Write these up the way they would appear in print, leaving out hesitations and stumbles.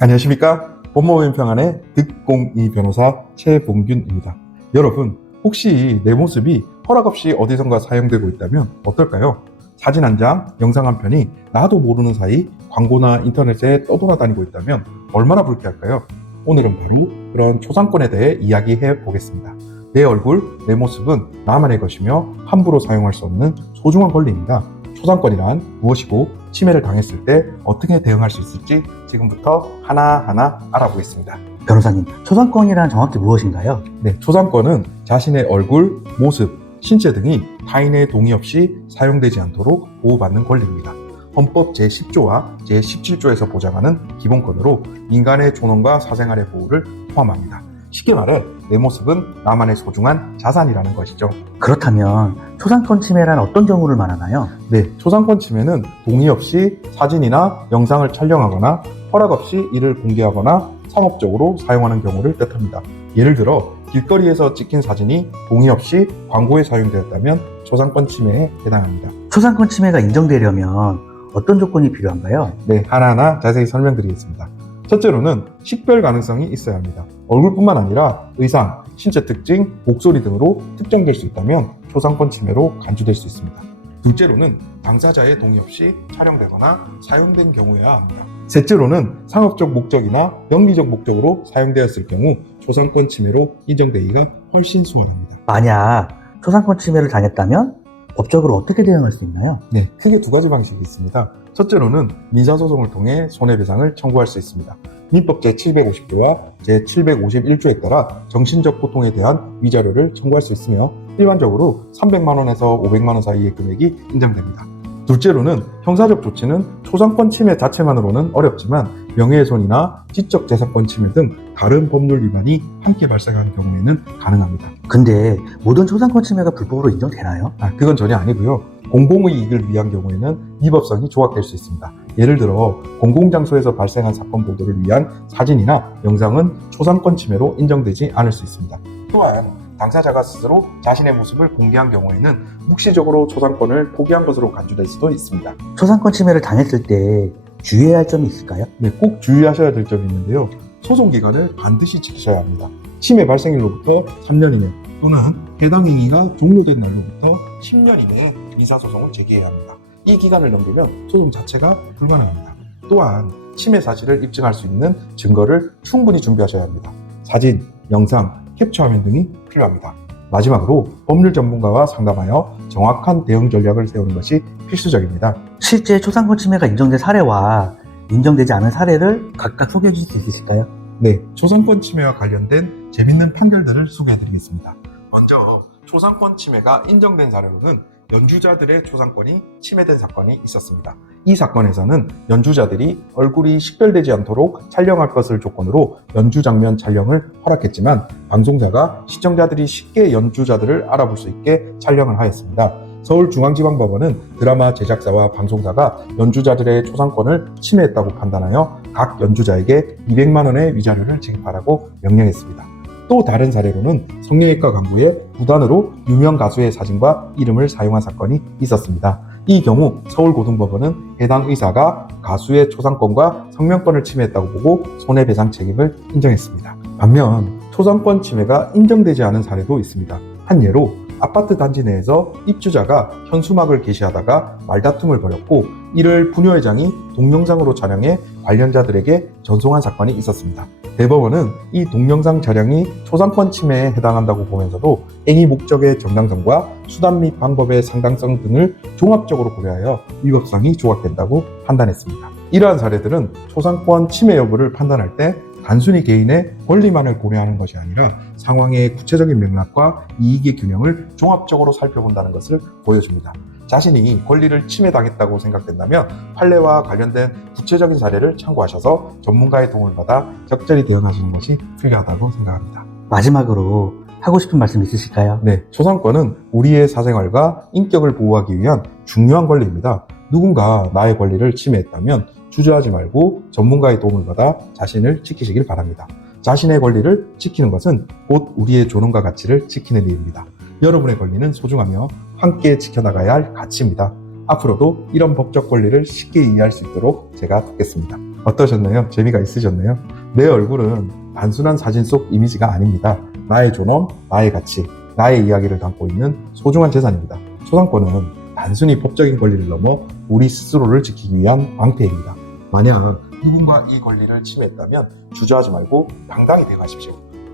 안녕하십니까? 법무법인평안의 득공이 변호사 최봉균입니다. 여러분, 혹시 내 모습이 허락 없이 어디선가 사용되고 있다면 어떨까요? 사진 한 장, 영상 한 편이 나도 모르는 사이 광고나 인터넷에 떠돌아다니고 있다면 얼마나 불쾌할까요? 오늘은 바로 그런 초상권에 대해 이야기해 보겠습니다. 내 얼굴, 내 모습은 나만의 것이며 함부로 사용할 수 없는 소중한 권리입니다. 초상권이란 무엇이고 침해를 당했을 때 어떻게 대응할 수 있을지 지금부터 하나하나 알아보겠습니다. 변호사님, 초상권이란 정확히 무엇인가요? 네, 초상권은 자신의 얼굴, 모습, 신체 등이 타인의 동의 없이 사용되지 않도록 보호받는 권리입니다. 헌법 제10조와 제17조에서 보장하는 기본권으로 인간의 존엄과 사생활의 보호를 포함합니다. 쉽게 말해 내 모습은 나만의 소중한 자산이라는 것이죠. 그렇다면 초상권 침해란 어떤 경우를 말하나요? 네, 초상권 침해는 동의 없이 사진이나 영상을 촬영하거나 허락 없이 이를 공개하거나 상업적으로 사용하는 경우를 뜻합니다. 예를 들어 길거리에서 찍힌 사진이 동의 없이 광고에 사용되었다면 초상권 침해에 해당합니다. 초상권 침해가 인정되려면 어떤 조건이 필요한가요? 네, 하나하나 자세히 설명드리겠습니다. 첫째로는 식별 가능성이 있어야 합니다. 얼굴뿐만 아니라 의상, 신체 특징, 목소리 등으로 특정될 수 있다면 초상권 침해로 간주될 수 있습니다. 둘째로는 당사자의 동의 없이 촬영되거나 사용된 경우여야 합니다. 셋째로는 상업적 목적이나 영리적 목적으로 사용되었을 경우 초상권 침해로 인정되기가 훨씬 수월합니다. 만약 초상권 침해를 당했다면 법적으로 어떻게 대응할 수 있나요? 네, 크게 두 가지 방식이 있습니다. 첫째로는 민사소송을 통해 손해배상을 청구할 수 있습니다. 민법 제750조와 제751조에 따라 정신적 고통에 대한 위자료를 청구할 수 있으며 일반적으로 300만 원에서 500만 원 사이의 금액이 인정됩니다. 둘째로는 형사적 조치는 초상권 침해 자체만으로는 어렵지만 명예훼손이나 지적재산권 침해 등 다른 법률 위반이 함께 발생하는 경우에는 가능합니다. 근데 모든 초상권 침해가 불법으로 인정되나요? 그건 전혀 아니고요. 공공의 이익을 위한 경우에는 위법성이 조각될 수 있습니다. 예를 들어 공공장소에서 발생한 사건 보도를 위한 사진이나 영상은 초상권 침해로 인정되지 않을 수 있습니다. 또한 당사자가 스스로 자신의 모습을 공개한 경우에는 묵시적으로 초상권을 포기한 것으로 간주될 수도 있습니다. 초상권 침해를 당했을 때 주의해야 할 점이 있을까요? 네, 꼭 주의하셔야 될 점이 있는데요. 소송 기간을 반드시 지키셔야 합니다. 침해 발생일로부터 3년 이내 또는 해당 행위가 종료된 날로부터 10년 이내에 민사소송을 제기해야 합니다. 이 기간을 넘기면 소송 자체가 불가능합니다. 또한 침해 사실을 입증할 수 있는 증거를 충분히 준비하셔야 합니다. 사진, 영상, 캡처화면 등이 필요합니다. 마지막으로 법률 전문가와 상담하여 정확한 대응 전략을 세우는 것이 필수적입니다. 실제 초상권 침해가 인정된 사례와 인정되지 않은 사례를 각각 소개해 주실 수 있으실까요? 네, 초상권 침해와 관련된 재밌는 판결들을 소개해드리겠습니다. 먼저 초상권 침해가 인정된 사례로는 연주자들의 초상권이 침해된 사건이 있었습니다. 이 사건에서는 연주자들이 얼굴이 식별되지 않도록 촬영할 것을 조건으로 연주 장면 촬영을 허락했지만 방송사가 시청자들이 쉽게 연주자들을 알아볼 수 있게 촬영을 하였습니다. 서울중앙지방법원은 드라마 제작사와 방송사가 연주자들의 초상권을 침해했다고 판단하여 각 연주자에게 200만 원의 위자료를 지급하라고 명령했습니다. 또 다른 사례로는 성형외과 광고에 무단으로 유명 가수의 사진과 이름을 사용한 사건이 있었습니다. 이 경우 서울고등법원은 해당 의사가 가수의 초상권과 성명권을 침해했다고 보고 손해배상 책임을 인정했습니다. 반면 초상권 침해가 인정되지 않은 사례도 있습니다. 한 예로 아파트 단지 내에서 입주자가 현수막을 게시하다가 말다툼을 벌였고 이를 부녀회장이 동영상으로 촬영해 관련자들에게 전송한 사건이 있었습니다. 대법원은 이 동영상 촬영이 초상권 침해에 해당한다고 보면서도 행위 목적의 정당성과 수단 및 방법의 상당성 등을 종합적으로 고려하여 위법성이 조각된다고 판단했습니다. 이러한 사례들은 초상권 침해 여부를 판단할 때 단순히 개인의 권리만을 고려하는 것이 아니라 상황의 구체적인 맥락과 이익의 균형을 종합적으로 살펴본다는 것을 보여줍니다. 자신이 권리를 침해당했다고 생각된다면 판례와 관련된 구체적인 사례를 참고하셔서 전문가의 도움을 받아 적절히 대응하시는 것이 필요하다고 생각합니다. 마지막으로 하고 싶은 말씀 있으실까요? 네, 초상권은 우리의 사생활과 인격을 보호하기 위한 중요한 권리입니다. 누군가 나의 권리를 침해했다면 주저하지 말고 전문가의 도움을 받아 자신을 지키시길 바랍니다. 자신의 권리를 지키는 것은 곧 우리의 존엄과 가치를 지키는 일입니다. 여러분의 권리는 소중하며 함께 지켜나가야 할 가치입니다. 앞으로도 이런 법적 권리를 쉽게 이해할 수 있도록 제가 돕겠습니다. 어떠셨나요? 재미가 있으셨나요? 내 얼굴은 단순한 사진 속 이미지가 아닙니다. 나의 존엄, 나의 가치, 나의 이야기를 담고 있는 소중한 재산입니다. 초상권은 단순히 법적인 권리를 넘어 우리 스스로를 지키기 위한 방패입니다. 만약 누군가 이 권리를 침해했다면 주저하지 말고 당당히 대응하십시오.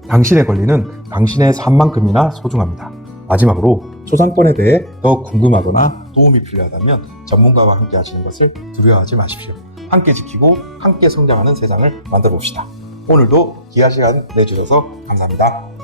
당신의 권리는 당신의 삶만큼이나 소중합니다. 마지막으로 초상권에 대해 더 궁금하거나 도움이 필요하다면 전문가와 함께 하시는 것을 두려워하지 마십시오. 함께 지키고 함께 성장하는 세상을 만들어 봅시다. 오늘도 귀한 시간 내주셔서 감사합니다.